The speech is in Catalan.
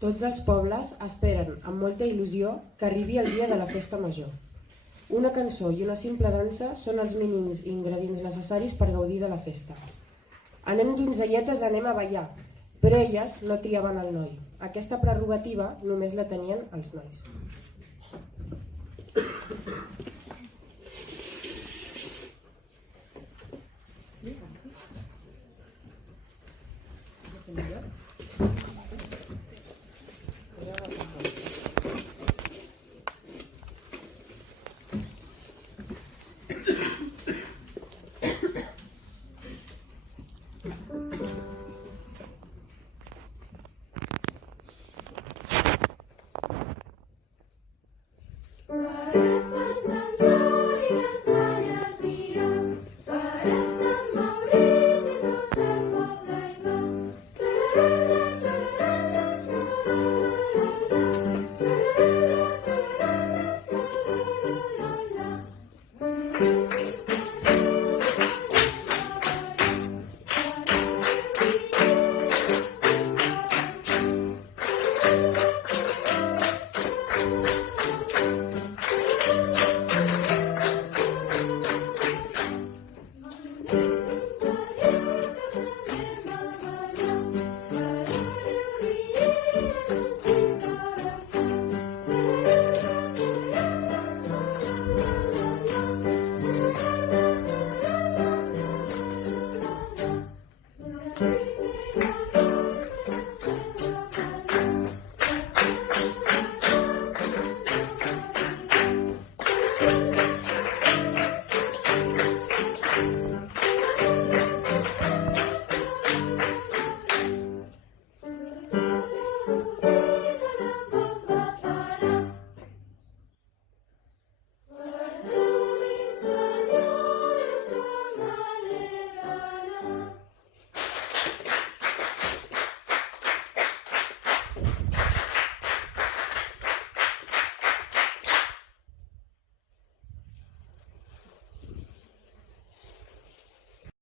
Tots els pobles esperen amb molta il·lusió que arribi el dia de la festa major. Una cançó i una simple dansa són els mínims ingredients necessaris per gaudir de la festa. Anem donzelletes, anem a ballar, però elles no triaven el noi. Aquesta prerrogativa només la tenien els nois.